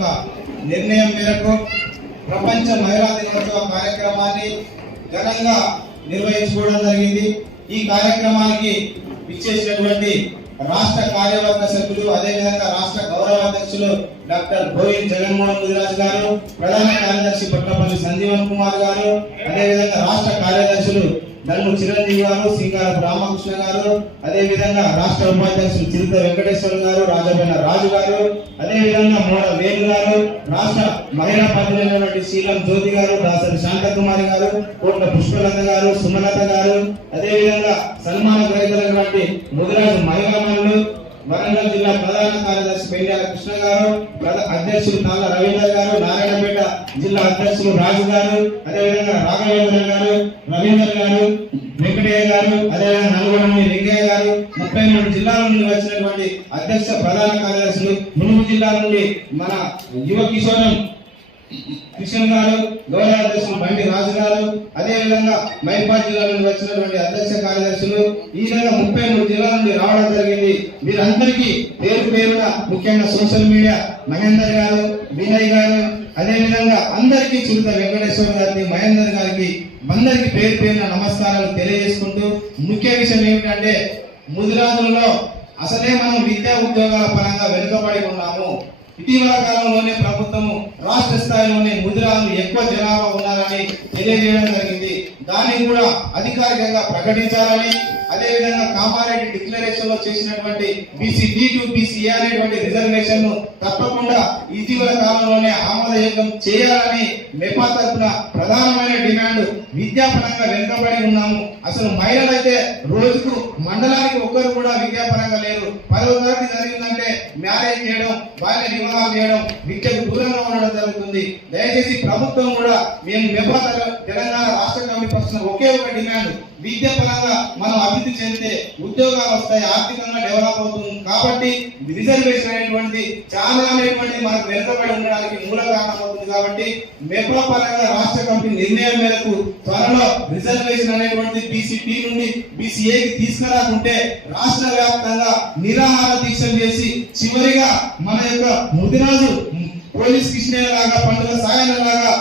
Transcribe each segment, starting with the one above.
యొక్క నిర్ణయం మేరకు ప్రపంచ మహిళా దినోత్సవ కార్యక్రమాన్ని ఘనంగా నిర్వహించుకోవడం జరిగింది. ఈ కార్యక్రమానికి ఇచ్చేసినటువంటి రాష్ట్ర కార్యవర్గ సభ్యులు అదేవిధంగా రాష్ట్ర గౌరవ అధ్యక్షులు డాక్టర్ భోయిన్ జగన్మోహన్ ముదిరాజు గారు ప్రధాన కార్యదర్శి పట్టపల్లి సంజీవన్ కుమార్ గారు అదేవిధంగా రాష్ట్ర కార్యదర్శులు నల్లు చిరంజీవి గారు సింగారపు రామకృష్ణ గారు అదే విధంగా రాష్ట్ర ఉపాధ్యక్షులు చిరుత వెంకటేశ్వర గారు రాజమైన రాజు గారు అదే విధంగా మోడ వేణు గారు రాష్ట్ర మహిళా ప్రతినిధి శీలం జ్యోతి గారు దాసరి శాంతకుమారి గారు కోట్ల పుష్పలత గారు సుమలత గారు అదే విధంగా సన్మాన గ్రహీతలైనటువంటి ముదిరాజు మహిళా మనులు వరంగల్ జిల్లా ప్రధాన కార్యదర్శి పెండాల కృష్ణ గారు అధ్యక్షులు తాళ్ళ రవీంద్ర గారు నారాయణపేట జిల్లా అధ్యక్షులు రాజు గారు అదేవిధంగా రాఘవేంద్ర గారు రవీందర్ గారు వెంకటయ్య గారు అదేవిధంగా నల్గొండ నుండి లింగయ్య గారు ముప్పై మూడు జిల్లాల నుండి వచ్చినటువంటి అధ్యక్ష ప్రధాన కార్యదర్శులు మునుగు జిల్లా నుండి మన యువ కిశోరం కిషన్ గారు గౌరవ అధ్యక్షులు బండి రాజు గారు అదేవిధంగా విధంగా జిల్లా నుండి వచ్చినటువంటి అధ్యక్ష కార్యదర్శులు ఈ విధంగా ముప్పై మూడు జిల్లాల నుండి రావడం జరిగింది. వీరందరికీ పేరు పేరున ముఖ్యంగా సోషల్ మీడియా మహేందర్ గారు వినయ్ గారు అదే విధంగా అందరికీ చిరుత వెంకటేశ్వర గారికి మహేందర్ గారికి అందరికీ పేరు పేరున నమస్కారాలు తెలియజేసుకుంటూ ముఖ్య విషయం ఏమిటంటే ముదిరాజులలో అసలే మనం విద్యా ఉద్యోగాల పరంగా వెనుకబడి ఉన్నాము. ఇటీవల కాలంలోనే ప్రభుత్వము రాష్ట్ర స్థాయిలోనే ముద్రాలు ఎక్కువ జనాభా ఉన్నారని తెలియజేయడం జరిగింది. దాన్ని కూడా అధికారికంగా ప్రకటించాలని అదే విధంగా కామారెడ్డి డిక్లరేషన్లో చేసినటువంటి బీసీ బి టు బీసీ అనేటువంటి రిజర్వేషన్ను తప్పకుండా ఇటీవల కాలంలోనే ఆమోదయోగం చేయాలని మెపా తరఫున ప్రధానమైన డిమాండ్ విద్యాపరంగా వెనుకబడి ఉన్నాము. అసలు మహిళలైతే రోజుకు మండలానికి ఒక్కరు కూడా విద్యాపరంగా లేరు. పదవ తరగతి జరిగిందంటే మ్యారేజ్ చేయడం బాల్య వివాహం చేయడం విద్యకు దూరంగా ఉండడం జరుగుతుంది. దయచేసి ప్రభుత్వం కూడా మేము మెపా తెలంగాణ రాష్ట్ర కమిటీ పక్షాన ఒకే ఒక డిమాండ్ విద్య పరంగా మనం అభివృద్ధి చెందితే ఉద్యోగాలు వస్తాయి ఆర్థికంగా డెవలప్ అవుతుంది. కాబట్టి రిజర్వేషన్ అనేటువంటి చాలా అనేటువంటి మనకు వెనుకబడి ఉండడానికి మూల కారణం అవుతుంది కాబట్టి మెప్ల పరంగా రాష్ట్ర కమిటీ నిర్ణయం మేరకు త్వరలో రిజర్వేషన్ అనేటువంటి బీసీటీ నుండి బీసీఏకి తీసుకురాకుంటే రాష్ట్ర వ్యాప్తంగా నిరాహార దీక్షలు చేసి చివరిగా మన యొక్క ముదిరాజు పోలీస్ కృష్ణయ్య లాగా పండుగ సాయన లాగా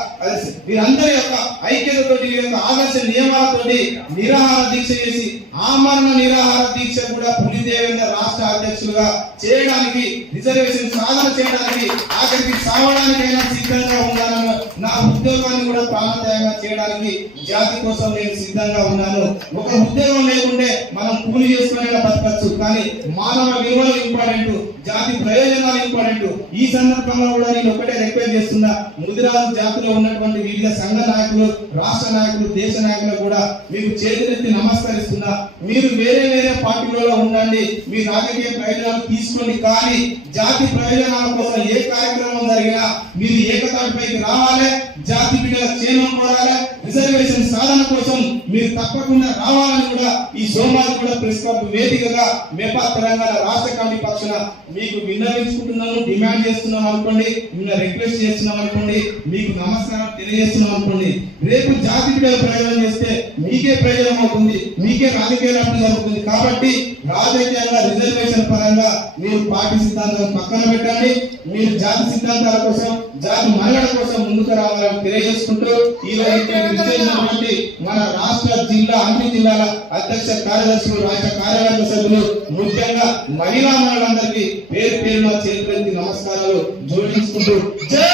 వీరందరి యొక్క ఐక్యతతోటి వీరి యొక్క ఆదర్శ నియమాలతోటి నిరాహార దీక్ష చేసి ఆమరణ నిరాహార దీక్ష కూడా పులి దేవేంద్ర రాష్ట్ర అధ్యక్షులుగా చేయడానికి రిజర్వేషన్ సాధన చేయడానికి ఆఖరికి సావడానికైనా సిద్ధంగా ఉన్నాను నా ఉద్యోగాన్ని కూడా ప్రాణదాయంగా చేయడానికి జాతి కోసం నేను సిద్ధంగా ఉన్నాను. ఒక ఉద్యోగం లేకుంటే మనం కూలి చేసుకునే బతకచ్చు. కానీ మానవ విలువలు ఇంపార్టెంట్. జాతి ప్రయోజనం ఇంపార్టెంట్. ఈ సందర్భంగా కూడా నేను ఒకటే రిక్వెస్ట్ చేస్తున్నా. ముదిరాజు జాతిలో ఉన్నటువంటి వివిధ సంఘ నాయకులు రాష్ట్ర నాయకులు దేశ నాయకులు కూడా మీకు చేతులెత్తి నమస్కరిస్తున్నా. మీరు వేరే వేరే పార్టీలలో ఉండండి. మీ రాజకీయ ప్రయోజనాలు తీసుకోండి. కానీ జాతి ప్రయోజనాల కోసం ఏ కార్యక్రమం జరిగినా మీరు ఏకతాటిపైకి రావాలి. జాతి బిడ్డల క్షేమం కోరాలి. రిజర్వేషన్ సాధన కోసం మీరు తప్పకుండా రావాలని కూడా ఈ సోమవారం కూడా ప్రెస్ క్లబ్ వేదికగా మేపా తెలంగాణ రాష్ట్ర కమిటీ పక్షాన మీకు విన్నవించుకుంటున్నాను డిమాండ్ చేస్తున్నాం అనుకోండి నిన్న రిక్వెస్ట్ చేస్తున్నాం అనుకోండి మీకు నమస్కారం తెలియజేస్తున్నాం అనుకోండి. రేపు జాతి బిడ్డల ప్రయోజనం చేస్తే మీకే ప్రయోజనం అవుతుంది మీకే రాజకీయ లాభం జరుగుతుంది. కాబట్టి రాజకీయంగా రిజర్వేషన్ పరంగా మీరు పార్టీ సిద్ధాంతాలను పక్కన పెట్టండి. మీరు జాతి సిద్ధాంతాల కోసం జాతి మహిళల కోసం ముందుకు రావాలని తెలియజేసుకుంటూ ఈ రోజు విచ్చేసినటువంటి మన రాష్ట్ర జిల్లా అన్ని జిల్లాల అధ్యక్ష కార్యదర్శులు రాష్ట్ర కార్యవర్గ సభ్యులు ముఖ్యంగా మహిళా మండలందరికీ పేరు పేరున చేతులెత్తి నమస్కారాలు జోడించుకుంటూ జై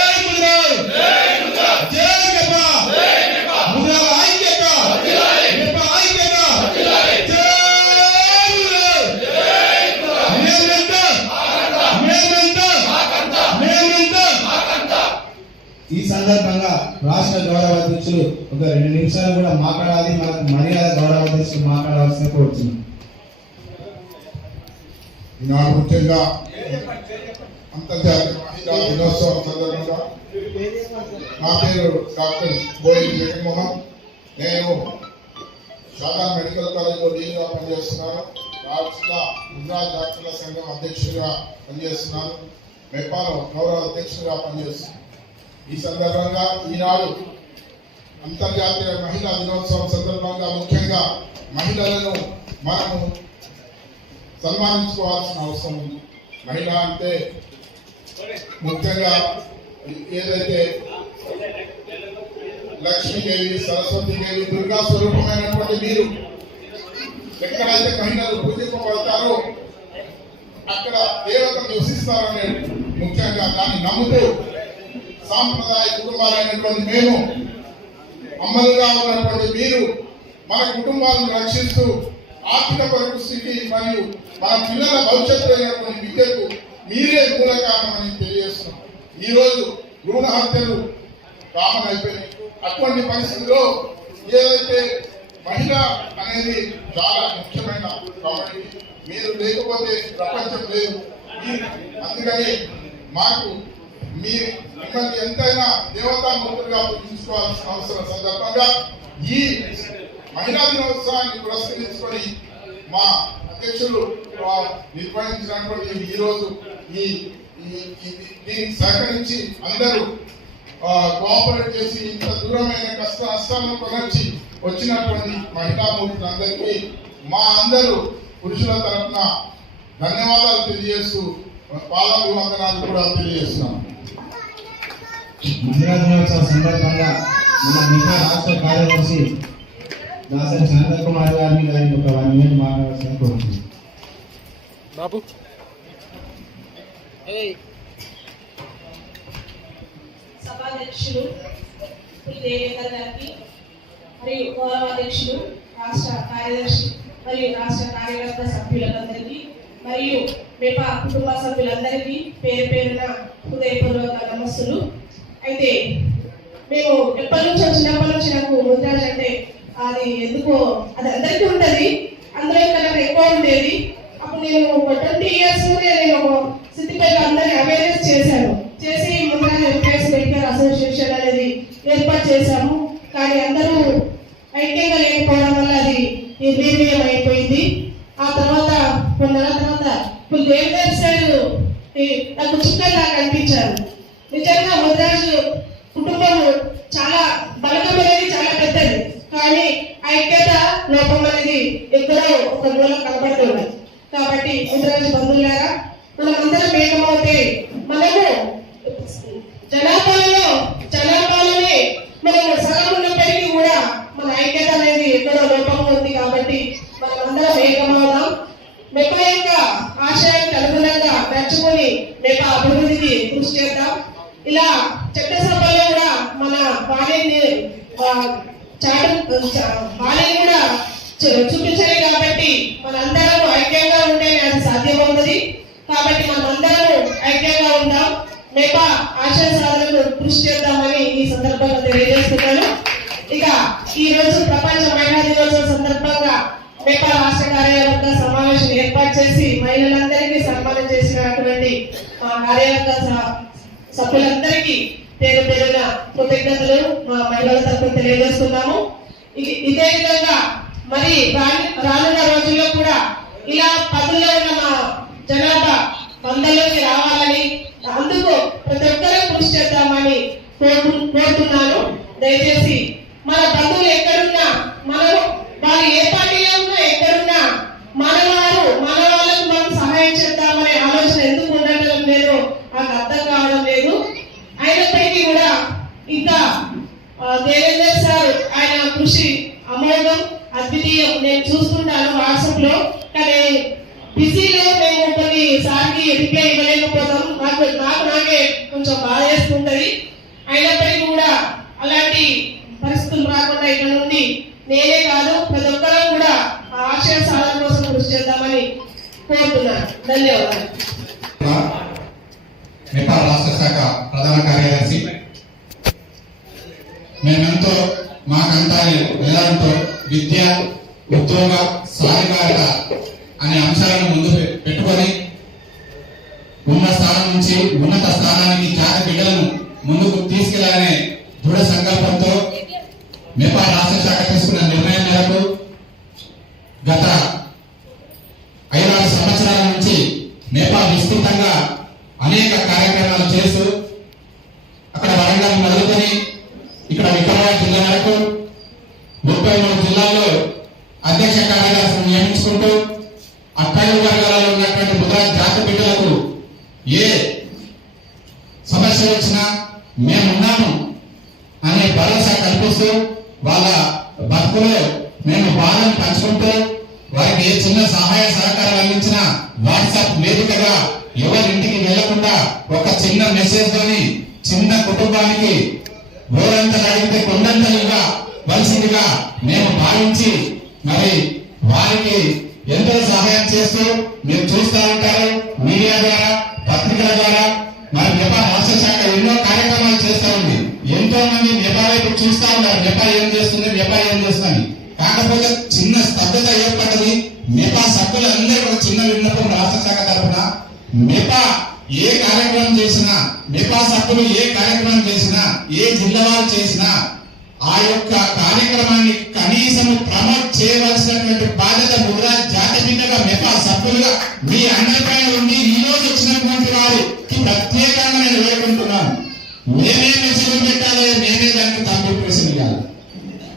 ఈ సందర్భంగా రాష్ట్ర గౌరవ అధ్యక్షులు ఒక రెండు నిమిషాలు కూడా మాట్లాడాలి మనకు మర్యాద గౌరవ అధ్యక్షులు మాట్లాడాల్సిన కోరుతున్నాం. ఈనాడు ముఖ్యంగా అంతర్జాతీయ మహిళా దినోత్సవం సందర్భంగా నా పేరు డాక్టర్ బోయి జగన్మోహన్. నేను శాఖా మెడికల్ కాలేజ్లో డీన్గా పనిచేస్తున్నాను. రాష్ట్ర గుజరాత్ డాక్టర్ల సంఘం అధ్యక్షుడిగా పనిచేస్తున్నాను. నేపాల్ గౌరవ అధ్యక్షుడిగా పనిచేస్తున్నాను. ఈ సందర్భంగా ఈనాడు అంతర్జాతీయ మహిళా దినోత్సవం సందర్భంగా ముఖ్యంగా మహిళలను మనము సన్మానించుకోవాల్సిన అవసరం ఉంది. మహిళ అంటే ముఖ్యంగా ఏదైతే లక్ష్మీదేవి సరస్వతీదేవి దుర్గా స్వరూపమైనటువంటి మీరు ఎక్కడైతే మహిళలు పూజింపబడతారో అక్కడ దేవత నివసిస్తారనే ముఖ్యంగా దాన్ని నమ్ముతూ సాంప్రదాయ కుటుంబాలైనటువంటి మేము అమ్మలుగా ఉన్నటువంటి మీరు మన కుటుంబాలను రక్షిస్తూ ఆర్థిక పరిస్థితి మరియు మన పిల్లల భవిష్యత్తు అయినటువంటి విద్యకు మీరే మూల కారణమని తెలియజేస్తున్నాం. ఈరోజు భ్రూణ హత్యలు కామన్ అయిపోయినాయి అటువంటి పరిస్థితుల్లో ఏదైతే మహిళ అనేది చాలా ముఖ్యమైన కాబట్టి మీరు లేకపోతే ప్రపంచం లేదు. మీరు అందుకని మాకు మీ మిమ్మల్ని ఎంతైనా దేవతామూర్తులుగా పూజించుకోవాల్సిన అవసరం సందర్భంగా ఈ మహిళా దినోత్సవాన్ని పురస్కరించుకొని మా అధ్యక్షులు నిర్వహించినటువంటి ఈ రోజు ఈ ఈ- దీనికి సహకరించి అందరూ కోఆపరేట్ చేసి ఇంత దూరమైన కష్ట నష్టాలను కొనర్చి వచ్చినటువంటి మహిళామూర్తులందరికీ మా అందరూ పురుషుల తరఫున ధన్యవాదాలు తెలియజేస్తూ పాదాభివందనాలు కూడా తెలియజేస్తున్నాం. మహిళా దినోత్సవ సందర్భంగా మన మిగతా రాష్ట్ర కార్యదర్శి దాసరి శాంత కుమార్ గారిని గారిని ఒక వన్ మినిట్ మాట్లాడాల్సిన కోరుతున్నాను బాబు. సభాధ్యక్షులు దేవేందర్ గారికి మరియు గౌరవాధ్యక్షులు రాష్ట్ర కార్యదర్శి మరియు రాష్ట్ర కార్యకర్త సభ్యులందరికీ మరియు మెపా కుటుంబ సభ్యులందరికీ పేరు పేరున హృదయపూర్వక నమస్సులు. అయితే మేము ఎప్పటి నుంచో చిన్నప్పటి నుంచి నాకు ముద్రాజ్ అంటే అది ఎందుకో అది అందరికీ ఉంటుంది. అందులో కన్నా ఎక్కువ ఉండేది. అప్పుడు నేను ఒక ట్వంటీ ఇయర్స్ నేను సిద్దిపేట అందరినీ అవేర్నెస్ చేశాను. చేసి ముందుగా ఎంప్లాయీస్ మెడికల్ అసోసియేషన్ అనేది ఏర్పాటు చేశాము. కానీ అందరూ ఐక్యంగా లేకపోవడం వల్ల అది నిర్వీర్యం అయిపోయింది. ఆ తర్వాత కొన్ని నెలల తర్వాత ఇప్పుడు దేవదార్ సైడ్ నాకు చుక్కలు నాకు అనిపించారు నిజంగా ముద్రాజు కుటుంబం చాలా బలగమైనది చాలా పెద్దది కానీ ఐక్యత లోపం అనేది ఎక్కడో ఒక మూల కనబడుతుంది కాబట్టి ముద్రాజు బంధువులారా మనం అందరం ఏకమవుతే మనము జనాభాలో జనాభాలోనే మనం సగం ఉన్నప్పటికీ కూడా మన ఐక్యత అనేది ఎక్కడో లోపం ఉంది కాబట్టి మనం అందరం ఏకమవుదాం మెప యొక్క ఆశయానికి అనుగుణంగా నడుచుకొని మెప అభివృద్ధికి కృషి చేద్దాం. ఇలా చట్టసభలో కూడా మన బాలయ్యని చాటు కూడా చూపించాలి కాబట్టి మనందరం ఐక్యంగా ఉంటేనే అది సాధ్యమవుతుంది. కాబట్టి మనమందరం ఐక్యంగా ఉందాం. మేప ఆశయ సాధనకు కృషి చేద్దామని ఈ సందర్భంగా తెలియజేస్తున్నాను. ఇక ఈ రోజు ప్రపంచ మహిళా దినోత్సవం సందర్భంగా మేప రాష్ట్ర కార్యాలయం సమావేశం ఏర్పాటు చేసి మహిళలందరికీ సన్మానం చేసినటువంటి కార్యవర్గ సభ్యులందరికీ పేరు పేరున కృతజ్ఞతలు మా మహిళల తరఫున తెలియజేస్తున్నాము. ఇదే విధంగా మరి రానున్న రోజుల్లో కూడా ఇలా పదుల్లో ఉన్న మా జనాభా వందలోకి రావాలని అందుకు ప్రతి ఒక్కరూ కృషి చేద్దామని కోరుతున్నాను. దయచేసి మన బంధువులు ఎక్కడున్నా మనం వాళ్ళు ఏ పార్టీలో ఉన్నా ఎక్కడున్నా మన వారు మన వాళ్ళకు మనం సహాయం చేద్దామనే ఆలోచన ఎందుకు ఉండటం లేదు నాకు అర్థం కావడం లేదు అయినప్పటికీ కూడా ఇంకా ఆ, దేవేందర్ సార్ ఆయన కృషి అమోఘం అద్వితీయం నేను చూస్తుంటాను వాట్సాప్లో కానీ బిజీలో మేము కొన్ని సార్కి రిప్లై ఇవ్వలేకపోతాం నాకు నాకు నాకే కొంచెం బాధ చేస్తుంటది అయినప్పటికీ కూడా అలాంటి పరిస్థితులు రాకుండా ఇక్కడ నుండి నేనే కాదు ప్రతి ఒక్కరూ కూడా ఆ ఆశయ సాధన కోసం కృషి చేద్దామని కోరుతున్నాను ధన్యవాదాలు మిపా రాష్ట్ర శాఖ ప్రధాన కార్యదర్శి మేమెంతో మాకంతా వేదాంతో విద్య ఉద్యోగ సాధికారత అనే అంశాలను ముందు పెట్టుకొని ఉన్న స్థానం నుంచి ఉన్నత స్థానానికి జాతి బిడ్డలను ముందుకు తీసుకెళ్ళాలనే దృఢ సంకల్పంతో మిపా రాష్ట్ర శాఖ తీసుకున్న నిర్ణయం మేరకు గత ఐదారు సంవత్సరాల నుంచి నేపా విస్తృతంగా అనేక కార్యక్రమాలు చేస్తూ ఇక్కడ జిల్లాలకు వరకు ముప్పై మూడు జిల్లాల్లో అధ్యక్ష కార్యదర్శి నియమించుకుంటూ అట్టడుగు వర్గాలలో ఉన్నటువంటి ముద్రా జాతి బిడ్డలకు ఏ సమస్య వచ్చినా భరోసా కల్పిస్తూ వాళ్ళ బతుకులో మేము బాధను పంచుకుంటూ వారికి ఏ చిన్న సహాయ సహకారాలు అందించినా వాట్సాప్ వేదికగా ఎవరింటికి వెళ్ళకుండా ఒక చిన్న మెసేజ్ తోని చిన్న కుటుంబానికి ఊరంతా అడిగితే కొండంతలుగా వలసిందిగా మేము భావించి మరి వారికి ఎంతో సహాయం చేస్తూ మీరు చూస్తూ ఉంటారు మీడియా ద్వారా పత్రికల ద్వారా. మరి నెపా రాష్ట్ర శాఖ ఎన్నో కార్యక్రమాలు చేస్తా ఉంది. ఎంతో మంది నెపా వైపు చూస్తా ఉన్నారు నెపా ఏం చేస్తుంది నెపా ఏం చేస్తుంది కాకపోతే చిన్న స్తబ్దత ఏర్పడ్డది నెపా సభ్యులందరూ ఒక చిన్న విన్నపం రాష్ట్ర శాఖ తరఫున. నెపా ఏ కార్యక్రమం చేసినా నెపా సభ్యులు ఏ కార్యక్రమం చేసినా ఏ జిల్లా వారు చేసినా ఆ యొక్క కార్యక్రమాన్ని కనీసం ప్రమోట్ చేయవలసినటువంటి బాధ్యత గుజరాత్ జాతి బిడ్డగా మెపా సభ్యులుగా మీ అందరిపై ఉండి ఈ రోజు వచ్చినటువంటి వారికి ప్రత్యేకంగా నేను వేడుకుంటున్నాను. మేమే మెసేజ్ పెట్టాలి మేమే దానికి తమ్ముడు ఇవ్వాలి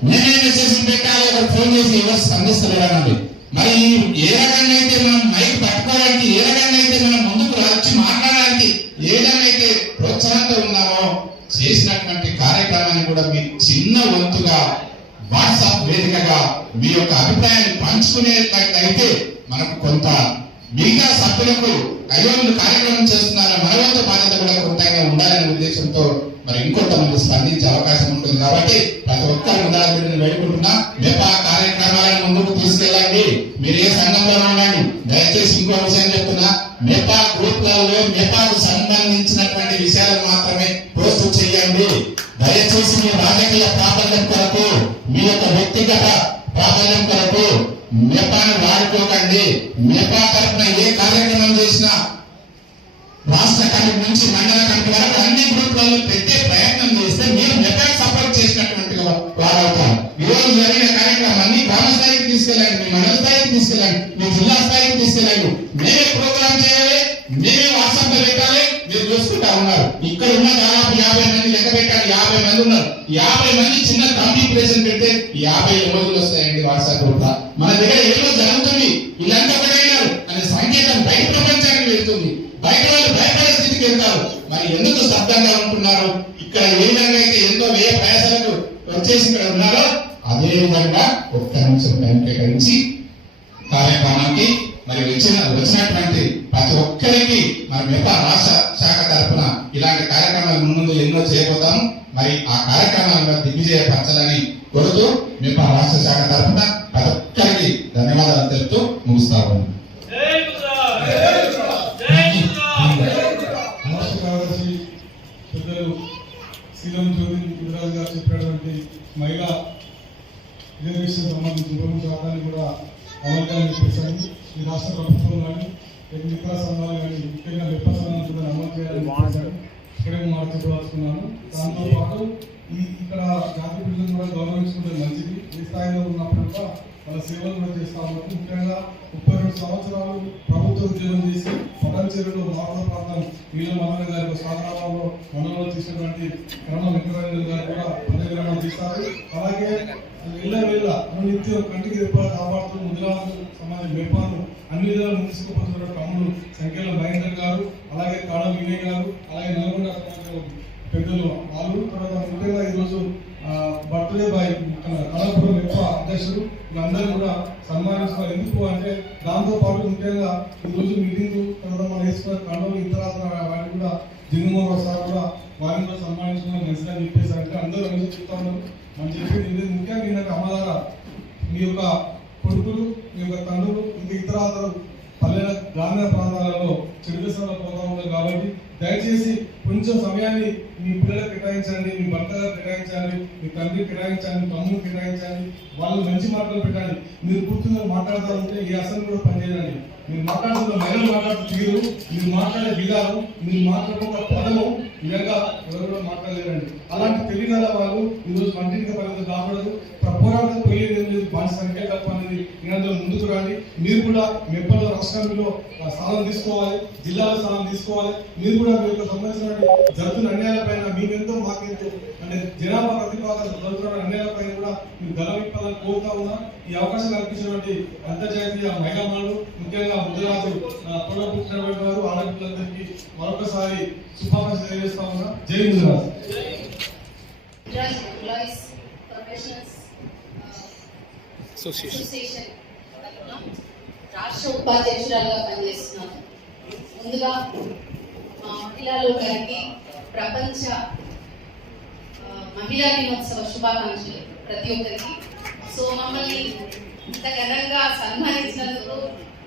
మేమే మెసేజ్ పెట్టాలి ఫోన్ చేసి ఎవరు స్పందిస్తలేరనండి మరి ఏ రకంగా అయితే మనం మైక్ పట్టుకోవడానికి ఏ రకంగా అయితే మనం ముందుకు వచ్చి మాట్లాడడానికి ఏ విధంగా అయితే ప్రోత్సాహంతో ఉన్నామో చేసినటువంటి కార్యక్రమాన్ని కూడా మీ చిన్న వంతుగా వాట్సాప్ వేదికగా మీ యొక్క అభిప్రాయాన్ని పంచుకునేట్లయితే మనకు కొంత మిగతా సభ్యులకు అయ్యో కార్యక్రమం చేస్తున్నారా మన వంతు బాధ్యత కూడా కొంతగా ఉండాలనే ఉద్దేశంతో మరి ఇంకొంతమంది స్పందించే అవకాశం ఉంటుంది కాబట్టి ప్రతి ఒక్కరు ఉదాహరణ వేడుకుంటున్నా. మెపా కార్యక్రమాలను ముందుకు తీసుకెళ్ళండి. మీరు ఏ సంఘంలో ఉండండి దయచేసి ఇంకో విషయం చెప్తున్నా. మెపా గ్రూప్లలో మెపాకు సంబంధించినటువంటి విషయాలు మాత్రమే పోస్ట్ చేయండి. దయచేసి మీ రాజకీయ ప్రాబల్యం కొరకు మీ యొక్క వ్యక్తిగత ప్రాబల్యం కొరకు మెపాను వాడుకోకండి. మెపా తరఫున ఏ కార్యక్రమం చేసినా రాష్ట్ర కమిటీ నుంచి మండల కమిటీ వరకు అన్ని గ్రూపులలో పెట్టే ప్రయత్నం చేస్తే మీరు మెథడ్ సపోర్ట్ చేసినటువంటి వారవుతారు. ఈ రోజు జరిగిన కార్యక్రమాన్ని గ్రామ స్థాయికి తీసుకెళ్ళండి మీ మండల స్థాయికి తీసుకెళ్ళండి మీ జిల్లా స్థాయికి తీసుకెళ్ళండి. మేమే ప్రోగ్రామ్ చేయాలి మేమే వాట్సాప్లో పెట్టాలి మీరు చూసుకుంటా ఉన్నారు. ఇక్కడ ఉన్న దాదాపు యాభై మంది లెక్క పెట్టాలి యాభై మంది ఉన్నారు. యాభై మంది చిన్న కమిటీ ప్రెసెంట్ పెడితే యాభై రోజులు వస్తాయండి వాట్సాప్ గ్రూప్ మన దగ్గర ఏదో జరుగుతుంది? ఇలాంటి ఒకటైనారు అనే సంకేతం బయట ప్రపంచానికి వెళ్తుంది బయట వాళ్ళు భయపడే స్థితికి వెళ్తారు మరి ఎందుకు శబ్దంగా ఉంటున్నారు? ఇక్కడ ఏ విధంగా అయితే ఎంతో వ్యయ ప్రయాసాలకు వచ్చేసి ఇక్కడ ఉన్నారో అదే విధంగా ఒక్క నిమిషం టైం కేటాయించి కార్యక్రమానికి మరి వచ్చిన వచ్చినటువంటి ప్రతి ఒక్కరికి మరి మిగతా రాష్ట్ర శాఖ తరఫున ఇలాంటి కార్యక్రమాలు ముందు ఎన్నో చేయబోతాము. మరి ఆ కార్యక్రమాలను దిగ్విజయపరచాలని కోరుతూ మిగతా రాష్ట్ర శాఖ తరఫున ప్రతి ఒక్కరికి ధన్యవాదాలు తెలుపుతూ ముగిస్తాము రాష్ట్ర కార్యదర్శి పెద్దలు సీఎం జ్యోతి గుజరాత్ గారు చెప్పినటువంటి మహిళా రిజర్వేషన్ సంబంధించిన ఇంకొక శాతాన్ని కూడా అమలుగా చెప్పేశారు ఈ రాష్ట్ర ప్రభుత్వం కానీ మిత్ర సంఘాలు కానీ ముఖ్యంగా మిత్ర సంఘాలు కూడా అమలు చేయాలని చెప్పేశారు ఇక్కడే మాట చెప్పదలుచుకున్నాను దాంతోపాటు ఈ ఇక్కడ జాతి పిల్లలు కూడా గౌరవించుకుంటే మంచిది. ఏ స్థాయిలో ఉన్నప్పుడు కూడా వాళ్ళ సేవలు కూడా చేస్తా ముఖ్యంగా ముప్పై రెండు సంవత్సరాలు ప్రభుత్వ ఉద్యోగం చేసి పటంచెరులో మాటల ప్రాంతం నీల మదన గారి సాధారణంలో మనలో చేసినటువంటి క్రమ వెంకటరాజు గారు కూడా పదవి చేస్తారు. అలాగే ఇళ్ళ వేళ నిత్యం కంటికి రెప్పలు కాపాడుతూ ముదిరాజు సమాజం మెప్పాను అన్ని విధాలు ముందుకుపోతున్న తమ్ముడు సంఖ్యలో మహేందర్ గారు అలాగే కాడ వినయ్ గారు అలాగే నల్గొండ పెద్దలు వాళ్ళు తర్వాత ముఖ్యంగా ఈరోజు బర్త్డే బాయ్ కళాపురం ఎక్కువ అధ్యక్షులు అందరూ కూడా సన్మానిస్తున్నారు ఎందుకు అంటే దాంతో పాటు ముఖ్యంగా ఈరోజు మీటింగ్ తర్వాత వేసుకున్న కండలు ఇతర వారిని కూడా జగన్మోహన్ సార్ కూడా వారిని కూడా సన్మానించడం మంచిగా చెప్పేసి అంటే అందరూ మంచి చెప్తా ఉన్నారు. మనం చెప్పేది ముఖ్యంగా ఈయనకు అమ్మదార మీ యొక్క కొడుకులు మీ యొక్క తండ్రులు ఇంకా ఇతర పల్లెల గ్రామీణ ప్రాంతాలలో చెడుదశలో పోతా ఉన్నారు కాబట్టి దయచేసి కొంచెం సమయాన్ని మీ పిల్లలకు కేటాయించండి మీ భర్తలకు కేటాయించాలి మీ తండ్రి కేటాయించాలి మీ తమ్ముడు కేటాయించాలి వాళ్ళు మంచి మాటలు పెట్టాలి. మీరు కూర్చుని మాట్లాడుతూ ఉంటే ఈ అసలు కూడా మీరు మాట్లాడుతున్న మహిళలు మాట్లాడుతున్న తీరు మీరు మాట్లాడే విధానం మీరు మాట్లాడుతున్న పదము నిజంగా ఎవరు కూడా మాట్లాడలేరండి. అలాంటి తెలియగల వాళ్ళు ఈరోజు వంటింటికి పరిమితం కాకూడదు పోరాటం పోయేది లేదు. సంఖ్య తప్ప అనేది నిరంతరం ముందుకు రండి. మీరు కూడా మెప్పల రాష్ట్రంలో స్థానం తీసుకోవాలి జిల్లాలో స్థానం తీసుకోవాలి. మీరు కూడా మీకు సంబంధించిన జరుగుతున్న అన్యాయాలపైన మీకెంతో మాకెంతో అంటే జనాభా ప్రతిపాదన జరుగుతున్న అన్యాయాలపైన కూడా మీరు గలవిప్పాలని కోరుతా ఉన్నా. ఈ అవకాశం కల్పించినటువంటి అంతర్జాతీయ మహిళలు ముఖ్యంగా ముద్రరాజు పునర్పుట్టినటువంటి వారు ఆడపిల్లలందరికీ మరొకసారి శుభాకాంక్షలు తెలియజేస్తా ఉన్నా. జై ముద్రరాజు అసోసియేషన్ రాష్ట్ర ఉపాధ్యక్షురాలుగా పనిచేస్తున్నాను. ముందుగా మా మహిళలు గారికి ప్రపంచ మహిళా దినోత్సవ శుభాకాంక్షలు ప్రతి ఒక్కరికి. సో మమ్మల్ని ఇంత ఘనంగా సన్మానించినందుకు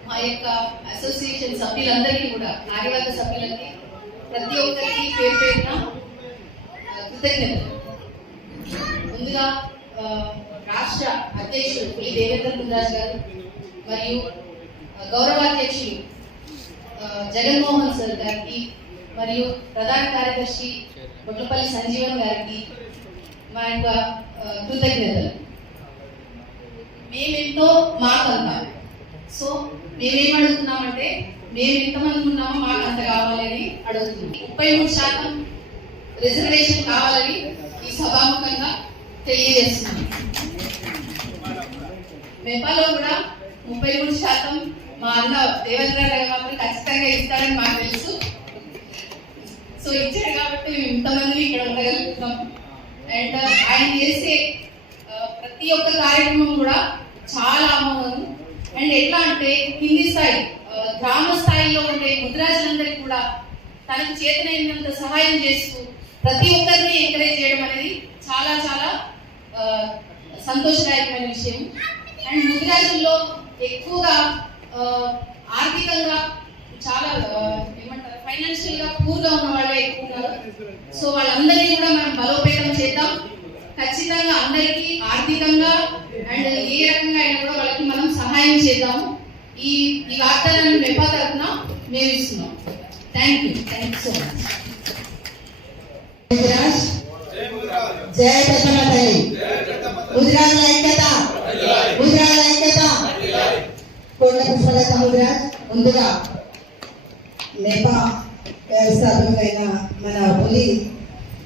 మా యొక్క అసోసియేషన్ సభ్యులందరికీ కూడా కార్యవర్గ సభ్యులకి ప్రతి ఒక్కరికి పేరు పేరున కృతజ్ఞతలు. ముందుగా రాష్ట్ర అధ్యక్షుడు పులి దేవేంద్ర గుండ్రాజ్ గారు మరియు ఆ, గౌరవాధ్యక్షులు జగన్మోహన్ సార్ గారికి మరియు ప్రధాన కార్యదర్శి బొట్లపల్లి సంజీవన్ గారికి మా యొక్క కృతజ్ఞతలు. మేమెంతో మాకంత సో మేమేం అడుగుతున్నామంటే మేము ఎంతమంది ఉన్నామో మాకు అంత కావాలని అడుగుతున్నాం. ముప్పై మూడు శాతం రిజర్వేషన్ కావాలని ఈ సభాముఖంగా తెలియజేస్తున్నాం. మెపాలో కూడా ముప్పై మూడు శాతం మా అన్న దేవేంద్ర గారు ఖచ్చితంగా ఇస్తారని మాకు తెలుసు. సో ఇచ్చాడు కాబట్టి మేము ఇంతమంది ఇక్కడ ఉండగలుగుతున్నాం. అండ్ uh, ఆయన చేసే uh, ప్రతి ఒక్క కార్యక్రమం కూడా చాలా అమోఘం అండ్ ఎట్లా అంటే కింది స్థాయి uh, గ్రామ స్థాయిలో ఉండే ముద్రాజులందరికీ కూడా తనకు చేతనైనంత సహాయం చేస్తూ ప్రతి ఒక్కరిని ఎంకరేజ్ చేయడం అనేది చాలా చాలా సంతోషదాయకమైన విషయం. అండ్ ముద్రాజుల్లో ఎక్కువగా ఆర్థికంగా చాలా ఫైనాన్షియల్గా పూర్గా ఉన్న వాళ్ళే ఎక్కువ ఉన్నారు. సో వాళ్ళందరినీ కూడా మనం బలోపేతం చేద్దాం. ఖచ్చితంగా అందరికీ ఆర్థికంగా అండ్ ఏ రకంగా అయినా కూడా వాళ్ళకి మనం సహాయం చేద్దాము ఈ ఈ వాగ్దానాన్ని మెపా తరఫున మేము ఇస్తున్నాం thank you thank you so much జయ పెద్దమ్మ తల్లి ఐక్యత. ఐక్యత పుష్పలత ముందుగా నేపా వ్యవస్థాపకులైన మన పులి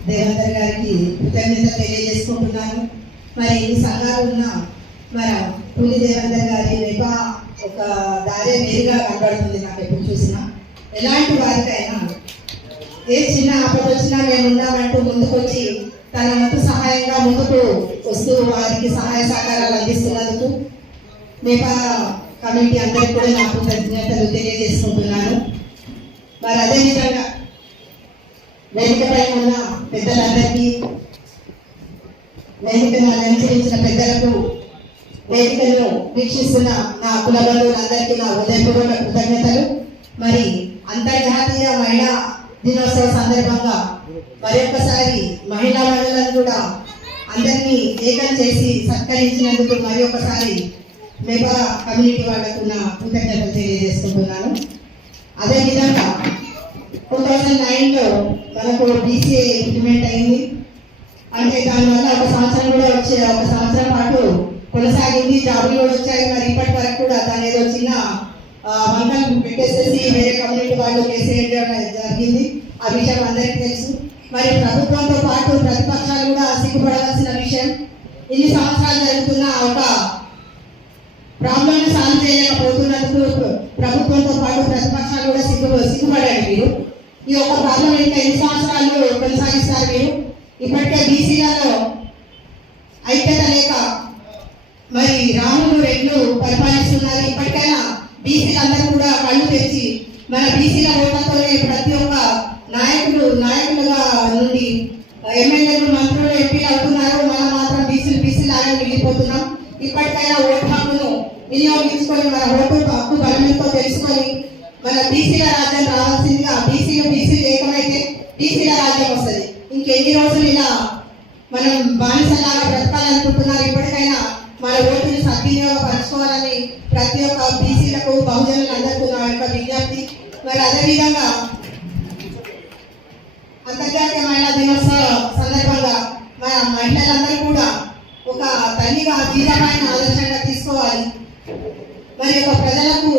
దేవేందర్ గారికి కృతజ్ఞత తెలియజేసుకుంటున్నాను. మరి ఈ సంఘాలు ఉన్న మన పులి దేవేందర్ గారి నేపా ఒక దారే వేరుగా కనబడుతుంది నాకు ఎప్పుడు చూసినా. ఎలాంటి వారికైనా ఏ చిన్న ఆపద వచ్చినా మేము ఉన్నామంటూ ముందుకొచ్చి తన వంతు సహాయంగా ముందుకు వస్తూ వారికి సహాయ సహకారాలు అందిస్తున్నందుకు నేపా కమిటీ అందరికి కూడా నాకు కృతజ్ఞతలు తెలియజేసుకుంటున్నాను. మరి అదేవిధంగా వేదికపై ఉన్న పెద్దలందరికీ వేదికను అలంకరించిన పెద్దలకు వేదికను వీక్షిస్తున్న నా కుల బంధువులందరికీ నా హృదయపూర్వక కృతజ్ఞతలు. మరి అంతర్జాతీయ మహిళా దినోత్సవ సందర్భంగా మరొకసారి మహిళా మండలను కూడా అందరినీ ఏకం చేసి సత్కరించినందుకు మరి ఒకసారి మెగా కమ్యూనిటీ వాళ్ళకు నా కృతజ్ఞతలు తెలియజేసుకుంటున్నాను. అదేవిధంగా టూ థౌజండ్ నైన్లో మనకు బీసీఏ ఇంప్లిమెంట్ అయింది. అంటే దానివల్ల ఒక సంవత్సరం కూడా వచ్చే ఒక సంవత్సరం పాటు కొనసాగింది. జాబులు కూడా వచ్చాయి. మరి ఇప్పటి వరకు కూడా దాని ఏదో చిన్న వంకలు పెట్టేసేసి వేరే కమ్యూనిటీ వాళ్ళు వేసేయడం జరిగింది. ఆ విషయం అందరికీ తెలుసు. మరి ప్రభుత్వంతో పాటు ప్రతిపక్షాలు కూడా సిగ్గుపడవలసిన విషయం ఇన్ని సంవత్సరాలు జరుగుతున్న ఒక ప్రాబ్లం సాల్వ్ చేయలేకపోతున్నందుకు ప్రభుత్వంతో పాటు ప్రతిపక్షాలు కూడా సిగ్గు సిగ్గుపడాలి మీరు. ఈ యొక్క ప్రాబ్లం ఇంకా ఎన్ని సంవత్సరాలు కొనసాగిస్తారు మీరు? ఇప్పటికే బీసీలలో ఐక్యత లేక మరి రాముడు రెండు పరిపాలిస్తున్నారు. ఇప్పటికైనా బీసీలందరూ కూడా కళ్ళు తెచ్చి మన బీసీల ఓట్లతోనే ప్రతి ఒక్క నాయకులు నాయకులుగా నుండి ఎమ్మెల్యేలు మంత్రులు ఎంపీలు అవుతున్నారు. మనం మాత్రం బీసీలు బీసీలాగా మిగిలిపోతున్నాం ఇప్పటికైనా ఓటు హక్కును వినియోగించుకొని మన ఓటు హక్కు బలమితో తెలుసుకొని మన బీసీల రాజ్యం రావాల్సిందిగా బీసీలు బీసీలు ఏకమైతే బీసీల రాజ్యం వస్తుంది. ఇంకెన్ని రోజులు ఇలా మనం బానిసలాగా బ్రతకాలనుకుంటున్నారు ఇప్పటికైనా మన ఓటుని సద్వినియోగపరచుకోవాలని ప్రతి ఒక్క బీసీలకు బహుజనులందరికీ నా యొక్క విజ్ఞప్తి. మరి అదేవిధంగా అంతర్జాతీయ మహిళా దినోత్సవ సందర్భంగా మన మహిళలందరూ కూడా ఒక తల్లిగా జీవనాన్ని ఆదర్శంగా తీసుకోవాలి. మరి ఒక ప్రజలకు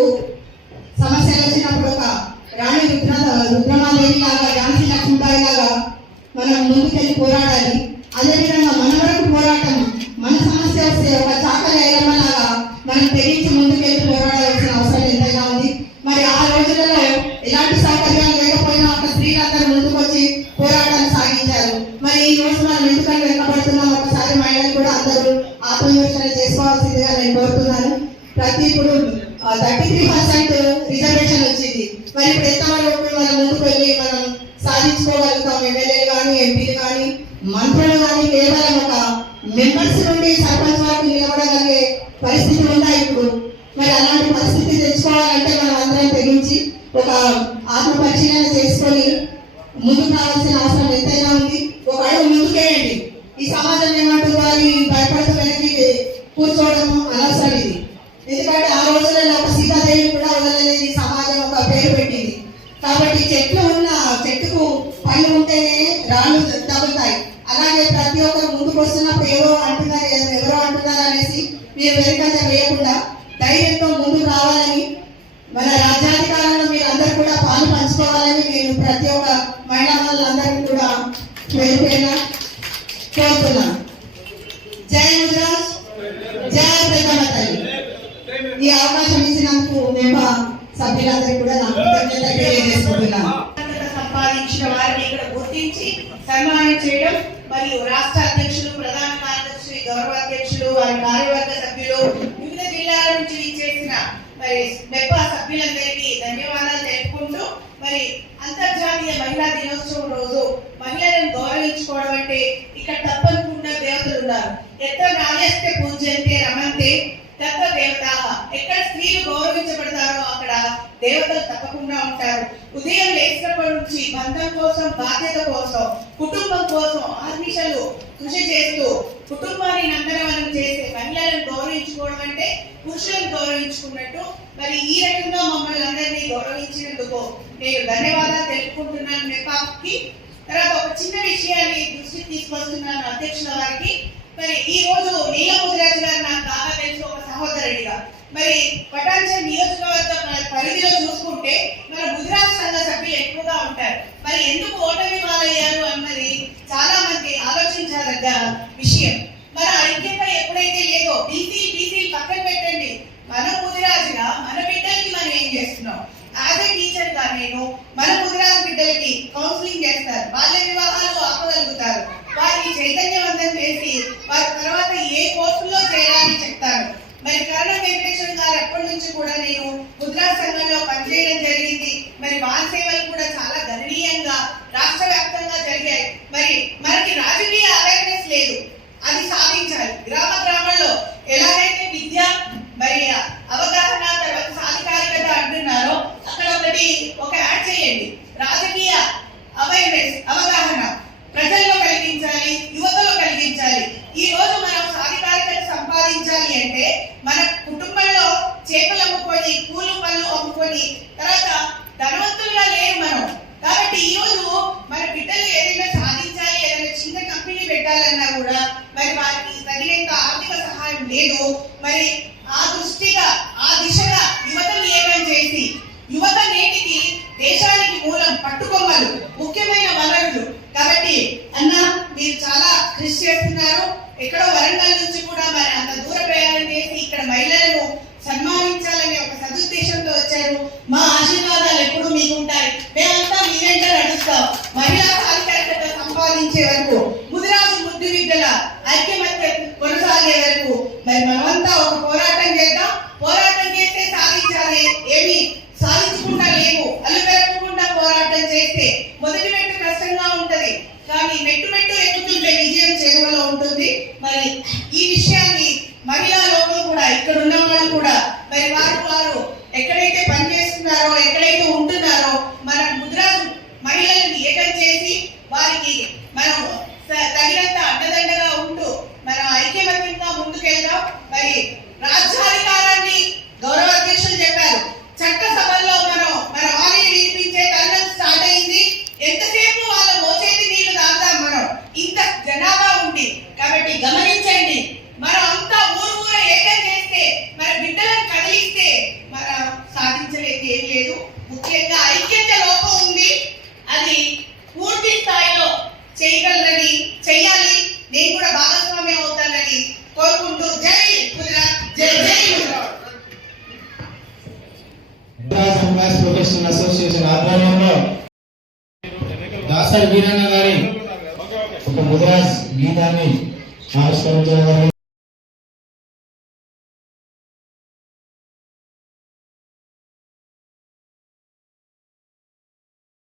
ఆత్మపరిశీలన చేసుకొని ముందుకు రావాల్సిన అవసరం ఎంతైనా ఉంది. ఒక అడుగు ముందుకేయండి. ఈ సమాజం ఏమంటుందో అని భయపడుతూ వెనక్కి కూర్చోవడం అనవసరం ఇది. ఎందుకంటే ఆ రోజులలో ఒక సీతాదేవి కూడా వదలనేది సమాజం ఒక పేరు పెట్టింది. కాబట్టి చెట్లు ఉన్న చెట్టుకు పళ్ళు ఉంటేనే రాళ్ళు తగులుతాయి. అలాగే ప్రతి ఒక్కరు ముందుకు వస్తున్నప్పుడు ఎవరో అంటున్నారు ఎవరో అంటున్నారు అనేసి మీరు వెనుక వేయకుండా ధైర్యంతో ముందుకు రావాలని మన రాజ్యాధికారంలో మీరు కూడా పాలు పంచుకోవాలని నేను ప్రతి ఒక్క మహిళా వాళ్ళందరికీ కూడా పేరు పేరున కోరుతున్నాను. జై ముద్రాజ్ జై పెద్దమ్మ తల్లి. ఈ అవకాశం ఇచ్చినందుకు మేము సభ్యులందరికీ కూడా నా కృతజ్ఞత తెలియజేసుకుంటున్నాను. సంపాదించిన వారిని ఇక్కడ గుర్తించి సన్మానం చేయడం మరియు రాష్ట్ర అధ్యక్షులు ప్రధాన కార్యదర్శి గౌరవ అధ్యక్షులు వారి కార్యవర్గ సభ్యులు వివిధ జిల్లాల నుంచి చేసిన మరి మెప్ప సభ్యులందరికీ ధన్యవాదాలు తెలుపుకుంటూ మరి అంతర్జాతీయ మహిళా దినోత్సవం రోజు మహిళలను గౌరవించుకోవడం అంటే ఇక్కడ తప్పకుండా దేవతలు ఉన్నారు. ఎత్త నాణ్యస్తే పూజ్యంతే రమంతే తత్వ దేవత ఎక్కడ స్త్రీలు గౌరవించబడతారో అక్కడ దేవతలు తప్పకుండా ఉంటారు. ఉదయం లేచినప్పటి నుంచి బంధం కోసం బాధ్యత కోసం కుటుంబం కోసం ఆత్మీషలు కృషి చేస్తూ కుటుంబాన్ని నందనవనం చేసే మహిళలను గౌరవించుకోవడం అంటే పురుషులను గౌరవించుకున్నట్టు. మరి ఈ రకంగా మమ్మల్ని అందరినీ గౌరవించినందుకు నేను ధన్యవాదాలు తెలుపుకుంటున్నాను. నెపాకి తర్వాత ఒక చిన్న విషయాన్ని దృష్టికి తీసుకొస్తున్నాను అధ్యక్షుల వారికి. మరి ఈ రోజు నీల ముదిరాజు గారు నాకు బాగా తెలుసు ఒక సహోదరుడిగా. మరి పటాన్చర్ నియోజకవర్గ పరిధిలో చూసుకుంటే మన గుజరాత్ సంఘ సభ్యులు ఎక్కువగా ఉంటారు. మరి ఎందుకు ఓటమి పాలయ్యారు అన్నది చాలా మంది ఆలోచించదగ్గ